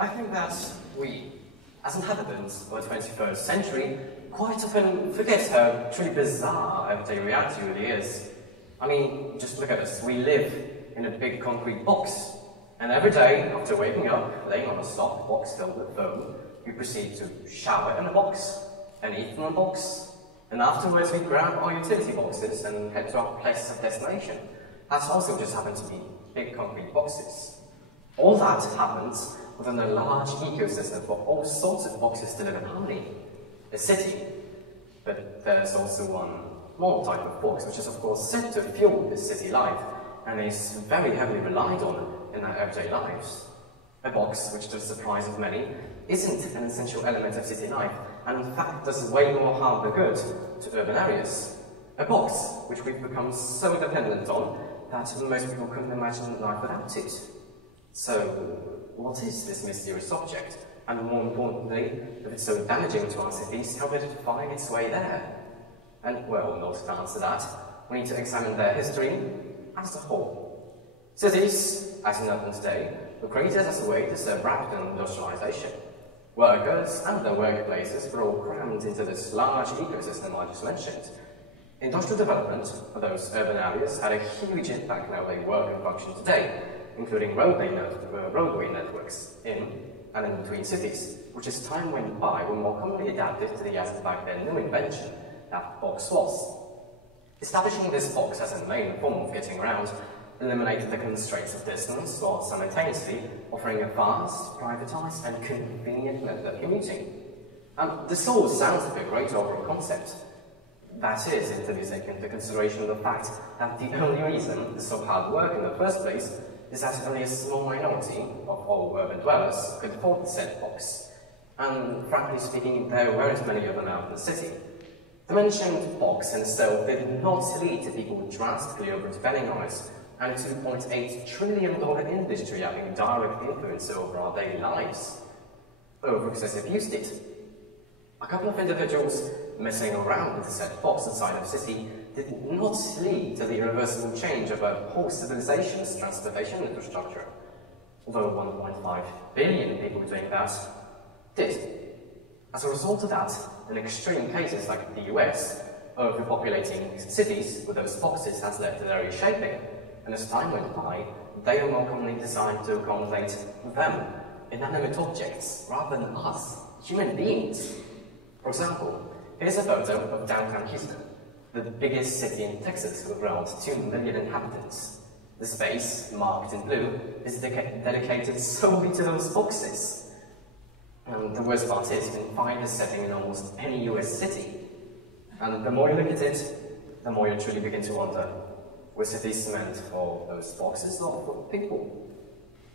I think that we, as inhabitants of the 21st century, quite often forget how truly bizarre everyday reality really is. I mean, just look at us. We live in a big concrete box, and every day, after waking up, laying on a soft box filled with foam, we proceed to shower in a box, and eat from a box, and afterwards we grab our utility boxes and head to our places of destination. That also just happen to be big concrete boxes. All that happens within a large ecosystem of all sorts of boxes to live in harmony. A city. But there's also one more type of box, which is of course said to fuel this city life, and is very heavily relied on in our everyday lives. A box which, to the surprise of many, isn't an essential element of city life, and in fact does way more harm than good to urban areas. A box which we've become so dependent on that most people couldn't imagine life without it. So, what is this mysterious object? And more importantly, if it's so damaging to our cities, how did it find its way there? And, well, in order to answer that, we need to examine their history as a whole. Cities, as we know them today, were created as a way to serve rapid industrialization. Workers and their workplaces were all crammed into this large ecosystem I just mentioned. Industrial development of those urban areas had a huge impact on how they work and function today, including roadway networks in and in between cities, which as time went by were more commonly adapted to the as back then new invention that box was. Establishing this box as a main form of getting around eliminated the constraints of distance, while simultaneously offering a fast, privatized, and convenient method of commuting. This all sounds like a great overall concept. That is, until you take into consideration the fact that the only reason this so hard work in the first place is that only a small minority of all urban dwellers could afford the said box. And frankly speaking, there weren't many of them out in the city. The mentioned box in itself did not lead to people drastically over-depending on it, and a $2.8 trillion industry having direct influence over our daily lives. Over-excessive use did. A couple of individuals messing around with the said box inside of a city did not lead to the irreversible change of a whole civilization's transportation infrastructure, although 1.5 billion people doing that did. As a result of that, in extreme cases like the US, overpopulating cities with those boxes has led to their reshaping, and as time went by, they were more commonly designed to accommodate them, inanimate objects, rather than us, human beings. For example, here's a photo of downtown Houston, the biggest city in Texas with around 2 million inhabitants. The space, marked in blue, is dedicated solely to those boxes. And the worst part is, you can find this setting in almost any US city. And the more you look at it, the more you truly begin to wonder, were cities meant for those boxes, not for people?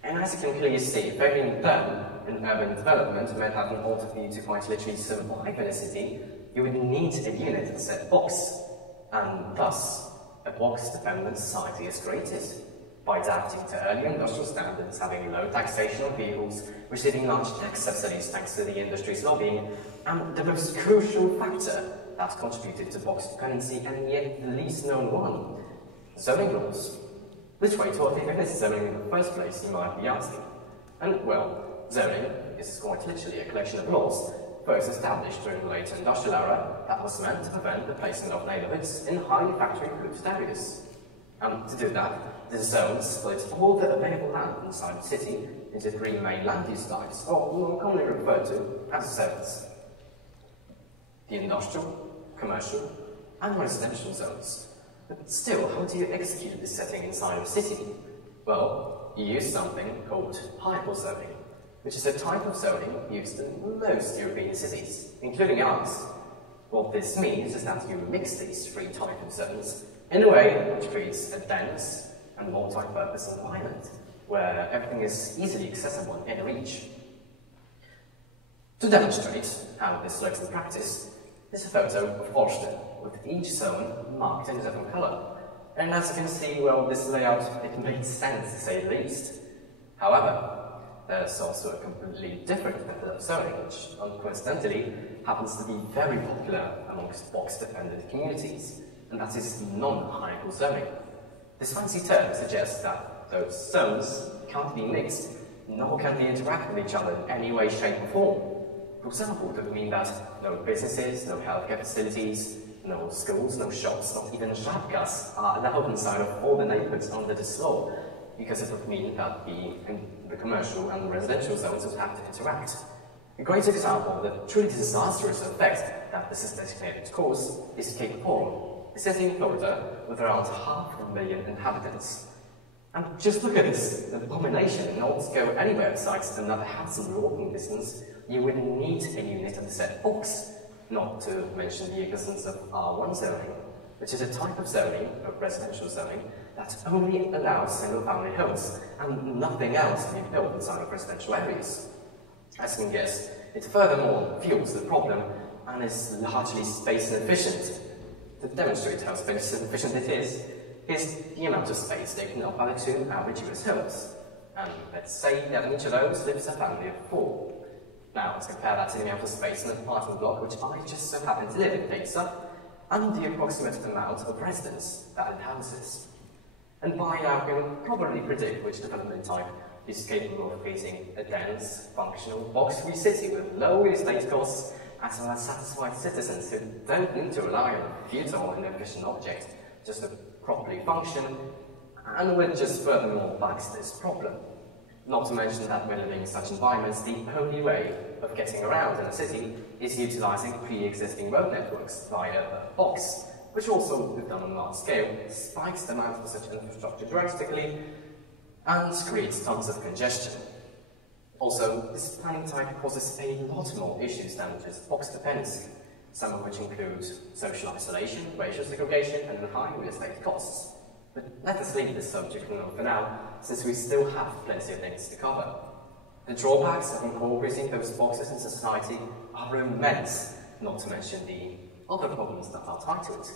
And as you can clearly see, failing them in urban development meant that in order for you to quite literally survive in a city, you would need a unit of said box. And thus, a box-dependent society is created by adapting to early industrial standards, having low taxation of vehicles, receiving large tax subsidies thanks to the industry's lobbying, and the most crucial factor that contributed to box dependency, and yet the least known one, zoning laws. Which way taught even is zoning in the first place, you might be asking? And, well, zoning is quite literally a collection of laws first established during the late industrial era that was meant to prevent the placement of neighborhoods in highly factory-included areas. And to do that, the zones split all the available land inside the city into 3 main land use types, or more commonly referred to as zones: the industrial, commercial, and residential zones. But still, how do you execute this setting inside of a city? Well, you use something called hyperzoning, which is a type of zoning used in most European cities, including ours. What this means is that you mix these 3 types of zones in a way which creates a dense and multi-purpose environment, where everything is easily accessible and in reach. To demonstrate how this looks in practice, is a photo of Olsztyn, with each zone marked in a different colour. And as you can see, well, this layout, it makes sense to say the least. However, there's also a completely different method of zoning, which, uncoincidentally, happens to be very popular amongst box-dependent communities, and that is non-hierarchical zoning. This fancy term suggests that those zones can't be mixed, nor can they interact with each other in any way, shape or form. For example, it would mean that no businesses, no healthcare facilities, no schools, no shops, not even żabkas are allowed inside of all the neighbourhoods under this law, because it would mean that the commercial and residential zones would have to interact. A great example of the truly disastrous effect that the system could cause is Cape Coral, a city in Florida with around 500,000 inhabitants. And just look at this abomination. In order to go anywhere besides another house in walking distance, you would need a unit of the set box, not to mention the existence of R1 zoning, which is a type of zoning, of residential zoning, that only allows single-family homes and nothing else to be built inside of residential areas. As you can guess, it furthermore fuels the problem and is largely space inefficient. To demonstrate how space inefficient it is the amount of space taken up by the two average US homes. And let's say that in each of those lives a family of 4. Now let's compare that to the amount of space in an apartment block which I just so happen to live in takes up, and the approximate amount of residents that it houses. And by now we can probably predict which development type is capable of creating a dense, functional, box-free city with low real estate costs, as well as satisfied citizens who don't need to rely on a futile and inefficient object just to properly function, and which just furthermore backs this problem. Not to mention that when living in such environments, the only way of getting around in a city is utilising pre-existing road networks via a box, which also, if done on a large scale, spikes the amount of such infrastructure drastically and creates tons of congestion. Also, this planning type causes a lot more issues than just box dependency, some of which include social isolation, racial segregation, and high real estate costs. But let us leave this subject alone for now, since we still have plenty of things to cover. The drawbacks of incorporating those boxes into society are immense, not to mention the other problems that are tied to it,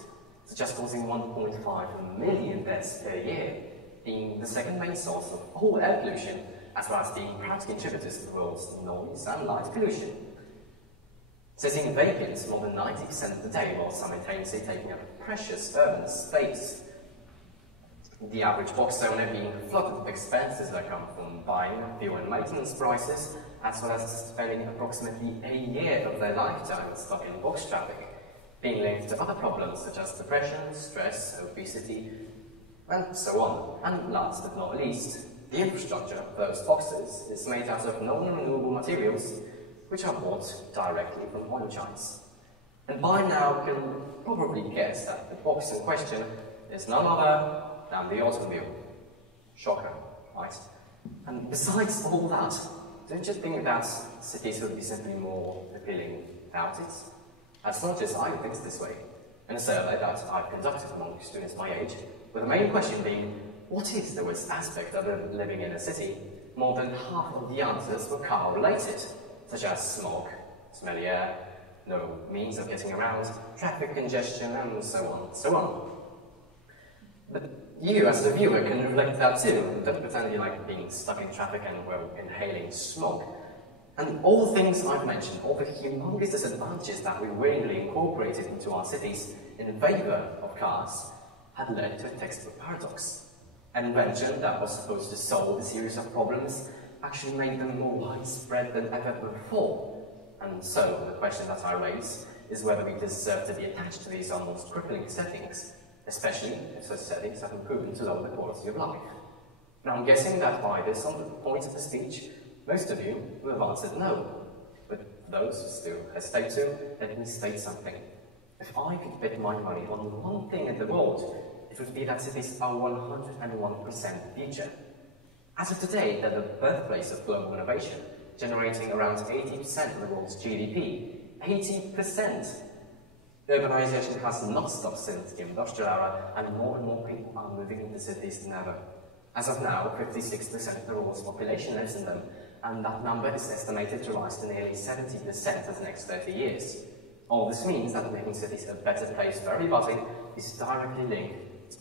such as causing 1.5 million deaths per year, being the second main source of all air pollution, as well as being proud contributors to the world's noise and light pollution. Sitting vacant more than 90% of the day while simultaneously taking up precious urban space. The average box owner being flooded with expenses that come from buying, fuel and maintenance prices, as well as spending approximately a year of their lifetime stuck in box traffic, being linked to other problems such as depression, stress, obesity, and so on. And last but not least, the infrastructure of those boxes is made out of non-renewable materials which are bought directly from oil giants. And by now you can probably guess that the box in question is none other than the automobile. Shocker, right? And besides all that, don't you think that cities would be simply more appealing without it? That's not just I think this way. In a survey that I've conducted among students my age, with the main question being, what is the worst aspect of living in a city? More than half of the answers were car-related, such as smog, smelly air, no means of getting around, traffic congestion, and so on, so on. But you, as the viewer, can reflect that too. Don't pretend you like being stuck in traffic and, well, inhaling smog. And all the things I've mentioned, all the humongous disadvantages that we willingly incorporated into our cities in favour of cars, had led to a textbook paradox. An invention that was supposed to solve a series of problems actually made them more widespread than ever before. And so, the question that I raise is whether we deserve to be attached to these almost crippling settings, especially if such settings have been proven to lower the quality of life. Now, I'm guessing that by this point of the speech, most of you will have answered no. But for those who still hesitate to, let me state something. If I could bet my money on one thing in the world, it would be that cities are 101% the future. As of today, they're the birthplace of global innovation, generating around 80% of the world's GDP. 80%! Urbanization has not stopped since the industrial era, and more people are moving into cities than ever. As of now, 56% of the world's population lives in them, and that number is estimated to rise to nearly 70% in the next 30 years. All this means that making cities a better place for everybody is directly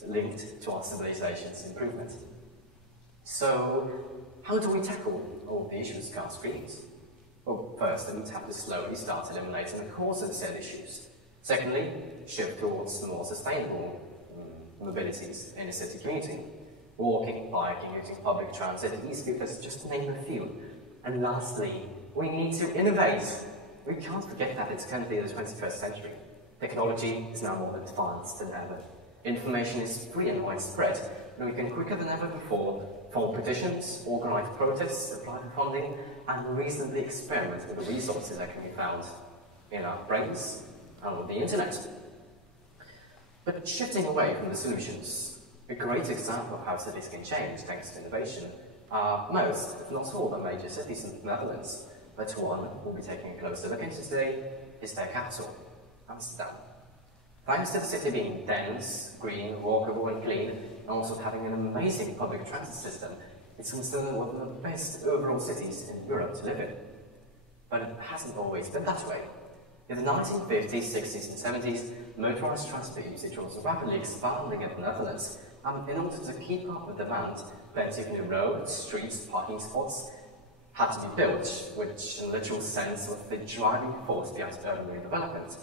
linked to our civilization's improvement. So, how do we tackle all the issues cars create? Well, first, we have to slowly start eliminating the cause of said issues. Secondly, shift towards more sustainable mobilities in a city commuting. walking, biking, using public transit, e-scooters, just to name a few. And lastly, we need to innovate. We can't forget that it's currently the 21st century. Technology is now more advanced than ever. Information is free and widespread, and we can quicker than ever before form petitions, organize protests, apply for funding, and reasonably experiment with the resources that can be found in our brains and with the internet. But shifting away from the solutions, a great example of how cities can change thanks to innovation are most, if not all, the major cities in the Netherlands, but one we'll be taking a closer look into today is their capital, Amsterdam. Thanks to the city being dense, green, walkable and clean, and also having an amazing public transit system, it's considered one of the best overall cities in Europe to live in. But it hasn't always been that way. In the 1950s, 60s and 70s, motorised transport usage was rapidly expanding in the Netherlands, and in order to keep up with demand, plenty of new roads, streets, parking spots had to be built, which in a literal sense was the driving force behind urban redevelopment.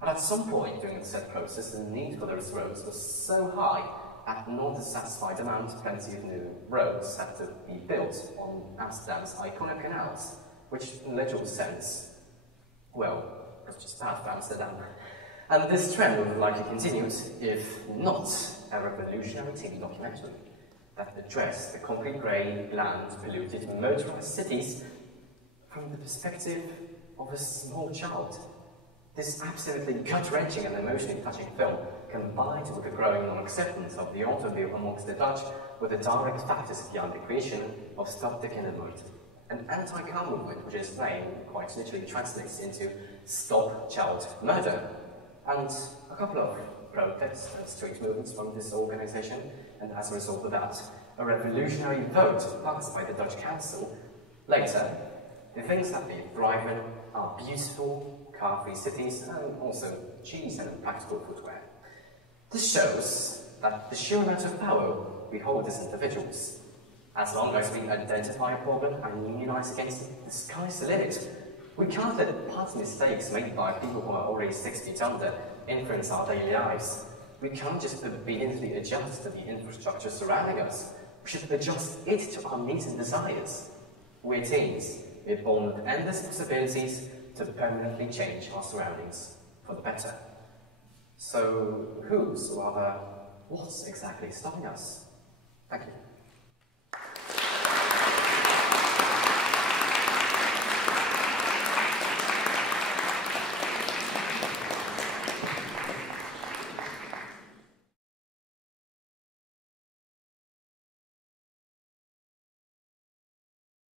But at some point during the said process, the need for those roads was so high that in order to satisfy demand, plenty of new roads had to be built on Amsterdam's iconic canals, which in a literal sense, well, was just bad for Amsterdam. And this trend would have likely continued if not a revolutionary TV documentary that addressed the concrete grey, bland, polluted, motorised cities from the perspective of a small child. This absolutely gut-wrenching and emotionally touching film, combined with the growing non-acceptance of the automobile amongst the Dutch, were the direct factors behind the creation of Stop the Kindermoord, an anti-car movement which its name quite literally translates into Stop Child Murder. And a couple of protests and street movements from this organisation, and as a result of that, a revolutionary vote passed by the Dutch Council. Later, the things that we thrive in are beautiful, car-free cities, and also cheese and practical footwear. This shows that the sheer amount of power we hold as individuals. As long as we identify a problem and immunize against it, the sky's the limit. We can't let past mistakes made by people who are already 6 feet under influence our daily lives. We can't just obediently adjust to the infrastructure surrounding us. We should adjust it to our needs and desires. We're teens. We're born with endless possibilities to permanently change our surroundings for the better. So who's, or rather, what's exactly stopping us? Thank you.